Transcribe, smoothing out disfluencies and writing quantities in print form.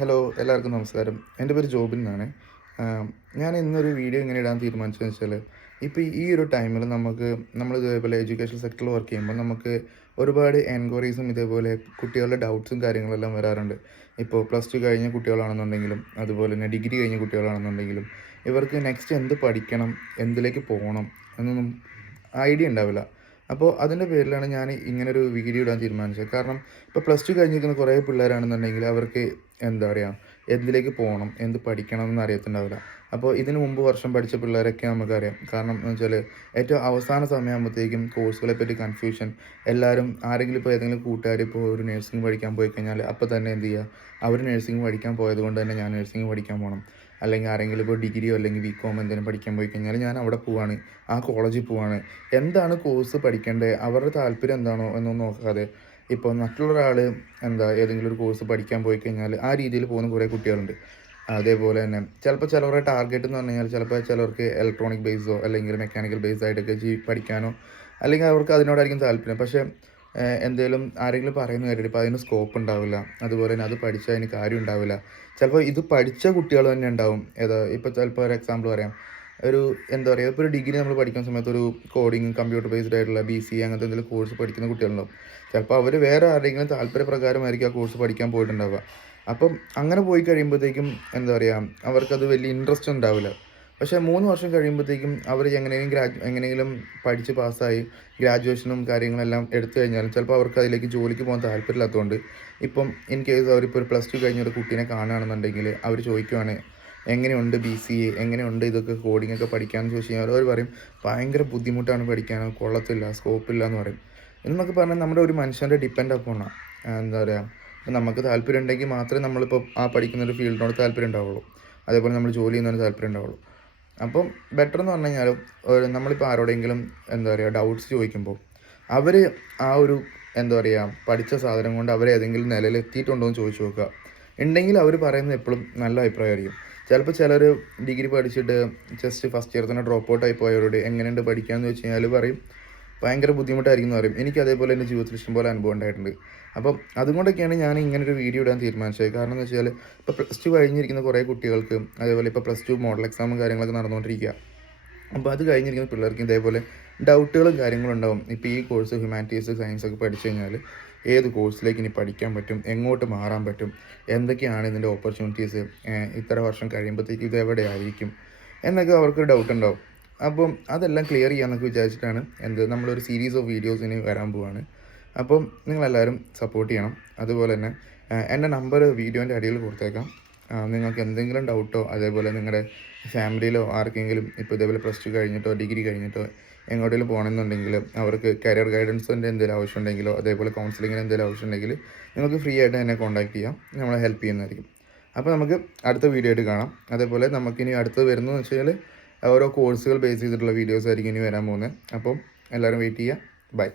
Hello, എല്ലാവർക്കും നമസ്കാരം. എൻ്റെ പേര് ജോബിൻ എന്നാണ്. ഞാൻ ഇന്നൊരു വീഡിയോ ഇങ്ങനെ ഇടാൻ തീരുമാനിച്ചതെന്ന് വെച്ചാൽ, ഇപ്പോൾ ഈ ഒരു ടൈമിൽ നമ്മൾ ഇതേപോലെ എഡ്യൂക്കേഷൻ സെക്ടറിൽ വർക്ക് ചെയ്യുമ്പോൾ നമുക്ക് ഒരുപാട് എൻക്വയറീസും ഇതേപോലെ കുട്ടികളുടെ ഡൗട്ട്സും കാര്യങ്ങളെല്ലാം വരാറുണ്ട്. ഇപ്പോൾ പ്ലസ് ടു കഴിഞ്ഞ കുട്ടികളാണെന്നുണ്ടെങ്കിലും അതുപോലെ തന്നെ ഡിഗ്രി കഴിഞ്ഞ കുട്ടികളാണെന്നുണ്ടെങ്കിലും ഇവർക്ക് നെക്സ്റ്റ് എന്ത് പഠിക്കണം, എന്തിലേക്ക് പോകണം എന്നൊന്നും ഐഡിയ ഉണ്ടാവില്ല. അപ്പോൾ അതിൻ്റെ പേരിലാണ് ഞാൻ ഇങ്ങനൊരു വീഡിയോ ഇടാൻ തീരുമാനിച്ചത്. കാരണം ഇപ്പോൾ പ്ലസ് ടു കഴിഞ്ഞിരിക്കുന്ന കുറേ പിള്ളേരാണെന്നുണ്ടെങ്കിൽ അവർക്ക് എന്താ പറയുക, എന്തിലേക്ക് പോകണം, എന്ത് പഠിക്കണം എന്ന് അറിയത്തുണ്ടാവില്ല. അപ്പോൾ ഇതിന് മുമ്പ് വർഷം പഠിച്ച പിള്ളേരൊക്കെ നമുക്കറിയാം. കാരണം എന്ന് വെച്ചാൽ ഏറ്റവും അവസാന സമയമാകുമ്പോഴത്തേക്കും കോഴ്സുകളെ പറ്റി കൺഫ്യൂഷൻ. എല്ലാവരും ആരെങ്കിലും ഇപ്പോൾ ഏതെങ്കിലും കൂട്ടുകാർ ഇപ്പോൾ ഒരു നഴ്സിംഗ് പഠിക്കാൻ പോയി കഴിഞ്ഞാൽ അപ്പോൾ തന്നെ എന്ത് ചെയ്യുക, അവർ നഴ്സിംഗ് പഠിക്കാൻ പോയത് കൊണ്ട് തന്നെ ഞാൻ നഴ്സിംഗ് പഠിക്കാൻ പോകണം. അല്ലെങ്കിൽ ആരെങ്കിലും ഇപ്പോൾ ഡിഗ്രിയോ അല്ലെങ്കിൽ ബികോം എന്തെങ്കിലും പഠിക്കാൻ പോയി കഴിഞ്ഞാൽ ഞാൻ അവിടെ പോവാണ്, ആ കോളേജിൽ പോവാണ്. എന്താണ് കോഴ്സ് പഠിക്കേണ്ടത്, അവരുടെ താല്പര്യം എന്താണോ എന്നൊന്നും നോക്കാതെ ഇപ്പോൾ മറ്റുള്ളൊരാൾ ഏതെങ്കിലും ഒരു കോഴ്സ് പഠിക്കാൻ പോയി കഴിഞ്ഞാൽ ആ രീതിയിൽ പോകുന്ന കുറേ കുട്ടികളുണ്ട്. അതേപോലെ തന്നെ ചിലപ്പോൾ ചിലവരുടെ ടാർഗറ്റ് എന്ന് പറഞ്ഞു കഴിഞ്ഞാൽ ചിലപ്പോൾ ചിലർക്ക് ഇലക്ട്രോണിക് ബേസോ അല്ലെങ്കിൽ മെക്കാനിക്കൽ ബേസ് ആയിട്ടൊക്കെ പഠിക്കാനോ അല്ലെങ്കിൽ അവർക്ക് അതിനോടായിരിക്കും താല്പര്യം. പക്ഷേ എന്തേലും ആരെങ്കിലും പറയുന്ന കേട്ടിട്ട് ഇപ്പോൾ അതിന് സ്കോപ്പ് ഉണ്ടാവില്ല. അതുപോലെ തന്നെ അത് പഠിച്ചാൽ അതിന് കാര്യം ഉണ്ടാവില്ല. ചിലപ്പോൾ ഇത് പഠിച്ച കുട്ടികൾ തന്നെ ഉണ്ടാവും. ഇപ്പോൾ ചിലപ്പോൾ ഒരു എക്സാമ്പിൾ പറയാം. ഒരു എന്താ പറയുക, ഇപ്പോൾ ഒരു ഡിഗ്രി നമ്മൾ പഠിക്കുന്ന സമയത്ത് ഒരു കോഡിങ്, കമ്പ്യൂട്ടർ ബേസ്ഡ് ആയിട്ടുള്ള BCA അങ്ങനത്തെ എന്തെങ്കിലും കോഴ്സ് പഠിക്കുന്ന കുട്ടികളുണ്ടാവും. ചിലപ്പോൾ അവർ വേറെ ആരുടെയെങ്കിലും താല്പര്യപ്രകാരമായിരിക്കും ആ കോഴ്സ് പഠിക്കാൻ പോയിട്ടുണ്ടാവുക. അപ്പം അങ്ങനെ പോയി കഴിയുമ്പോഴത്തേക്കും എന്താ പറയുക, അവർക്കത് വലിയ ഇൻട്രസ്റ്റ് ഉണ്ടാവില്ല. പക്ഷേ 3 വർഷം കഴിയുമ്പോഴത്തേക്കും അവർ എങ്ങനെയെങ്കിലും പഠിച്ച് പാസ്സായി ഗ്രാജുവേഷനും കാര്യങ്ങളെല്ലാം എടുത്തു കഴിഞ്ഞാലും ചിലപ്പോൾ അവർക്ക് അതിലേക്ക് ജോലിക്ക് പോകാൻ താല്പര്യമില്ലാത്തതുകൊണ്ട് ഇപ്പം ഇൻ കേസ് അവരിപ്പോൾ ഒരു പ്ലസ് ടു കഴിഞ്ഞ ഒരു കുട്ടീനെ കാണുകയാണെന്നുണ്ടെങ്കിൽ അവർ ചോദിക്കുവാണ്, എങ്ങനെയുണ്ട് BCA, എങ്ങനെയുണ്ട് ഇതൊക്കെ കോഡിങ്ങൊക്കെ പഠിക്കാമെന്ന് ചോദിച്ചു കഴിഞ്ഞാൽ അവർ പറയും ഭയങ്കര ബുദ്ധിമുട്ടാണ് പഠിക്കാൻ, കൊള്ളത്തില്ല, സ്കോപ്പില്ല എന്ന് പറയും. എന്നൊക്കെ പറഞ്ഞാൽ നമ്മുടെ ഒരു മനുഷ്യൻ്റെ ഡിപ്പെൻഡ് അപ്പോണാണ്. എന്താ പറയുക, നമുക്ക് താല്പര്യം ഉണ്ടെങ്കിൽ മാത്രമേ നമ്മളിപ്പോൾ ആ പഠിക്കുന്ന ഒരു ഫീൽഡിനോട് താല്പര്യം ഉണ്ടാവുള്ളൂ. അതേപോലെ നമ്മൾ ജോലി ചെയ്യുന്നതിന് താല്പര്യം ഉണ്ടാവുള്ളൂ. അപ്പം ബെറ്റർ എന്ന് പറഞ്ഞു കഴിഞ്ഞാൽ നമ്മളിപ്പോൾ ആരോടെങ്കിലും എന്താ പറയുക ഡൗട്ട്സ് ചോദിക്കുമ്പോൾ അവർ ആ ഒരു എന്താ പറയുക പഠിച്ച സാധനം കൊണ്ട് അവരേതെങ്കിലും നിലയിൽ എത്തിയിട്ടുണ്ടോ എന്ന് ചോദിച്ചു നോക്കുക. ഉണ്ടെങ്കിൽ അവർ പറയുന്നത് എപ്പോഴും നല്ല അഭിപ്രായമായിരിക്കും. ചിലപ്പോൾ ചിലർ ഡിഗ്രി പഠിച്ചിട്ട് ജസ്റ്റ് ഫസ്റ്റ് ഇയർ തന്നെ ഡ്രോപ്പ് ഔട്ടായി പോയവരോട് എങ്ങനെയുണ്ട് പഠിക്കാമെന്ന് വെച്ച് കഴിഞ്ഞാൽ പറയും ഭയങ്കര ബുദ്ധിമുട്ടായിരിക്കും എന്ന് പറയും. എനിക്ക് അതേപോലെ എൻ്റെ ജീവിതത്തിൽ ഇഷ്ടംപോലെ അനുഭവം ഉണ്ടായിട്ടുണ്ട്. അപ്പം അതുകൊണ്ടൊക്കെയാണ് ഞാൻ ഇങ്ങനൊരു വീഡിയോ ഇടാൻ തീരുമാനിച്ചത്. കാരണം എന്ന് വെച്ചാൽ ഇപ്പോൾ പ്ലസ് ടു കഴിഞ്ഞിരിക്കുന്ന കുറേ കുട്ടികൾക്ക്, അതേപോലെ ഇപ്പോൾ പ്ലസ് ടു മോഡൽ എക്സാമും കാര്യങ്ങളൊക്കെ നടന്നുകൊണ്ടിരിക്കുക. അപ്പോൾ അത് കഴിഞ്ഞിരിക്കുന്ന പിള്ളേർക്ക് ഇതേപോലെ ഡൗട്ടുകളും കാര്യങ്ങളും ഉണ്ടാവും. ഇപ്പോൾ ഈ കോഴ്സ് ഹ്യൂമാനിറ്റീസ്, സയൻസ് ഒക്കെ പഠിച്ചു കഴിഞ്ഞാൽ ഏത് കോഴ്സിലേക്ക് ഇനി പഠിക്കാൻ പറ്റും, എങ്ങോട്ട് മാറാൻ പറ്റും, എന്തൊക്കെയാണ് ഇതിൻ്റെ ഓപ്പർച്യൂണിറ്റീസ്, ഇത്ര വർഷം കഴിയുമ്പോഴത്തേക്ക് ഇത് എവിടെയായിരിക്കും എന്നൊക്കെ അവർക്കൊരു ഡൗട്ട് ഉണ്ടാവും. അപ്പം അതെല്ലാം ക്ലിയർ ചെയ്യാമെന്നൊക്കെ വിചാരിച്ചിട്ടാണ് നമ്മളൊരു സീരീസ് ഓഫ് വീഡിയോസ് ഇനി വരാൻ പോവാണ്. അപ്പം നിങ്ങളെല്ലാവരും സപ്പോർട്ട് ചെയ്യണം. അതുപോലെ തന്നെ എൻ്റെ നമ്പർ വീഡിയോൻ്റെ അടിയിൽ കൊടുത്തേക്കാം. നിങ്ങൾക്ക് എന്തെങ്കിലും ഡൗട്ടോ അതേപോലെ നിങ്ങളുടെ ഫാമിലിയിലോ ആർക്കെങ്കിലും ഇപ്പോൾ ഇതേപോലെ പ്ലസ് ടു കഴിഞ്ഞിട്ടോ ഡിഗ്രി കഴിഞ്ഞിട്ടോ എങ്ങോട്ടെങ്കിലും പോകണമെന്നുണ്ടെങ്കിൽ അവർക്ക് കരിയർ ഗൈഡൻസിൻ്റെ എന്തെങ്കിലും ആവശ്യമുണ്ടെങ്കിലോ അതേപോലെ കൗൺസിലിങ്ങിന് എന്തെങ്കിലും ആവശ്യമുണ്ടെങ്കിൽ നിങ്ങൾക്ക് ഫ്രീ ആയിട്ട് എന്നെ കോൺടാക്ട് ചെയ്യാം. നമ്മളെ ഹെൽപ്പ് ചെയ്യുന്നതായിരിക്കും. അപ്പോൾ നമുക്ക് അടുത്ത വീഡിയോ ആയിട്ട് കാണാം. അതേപോലെ നമുക്കിനി അടുത്ത് വരുന്നതെന്ന് വെച്ച് കഴിഞ്ഞാൽ ഓരോ കോഴ്സുകൾ ബേസ് ചെയ്തിട്ടുള്ള വീഡിയോസ് ആയിരിക്കും ഇനി വരാൻ പോകുന്നത്. അപ്പം എല്ലാവരും വെയിറ്റ് ചെയ്യുക. ബൈ.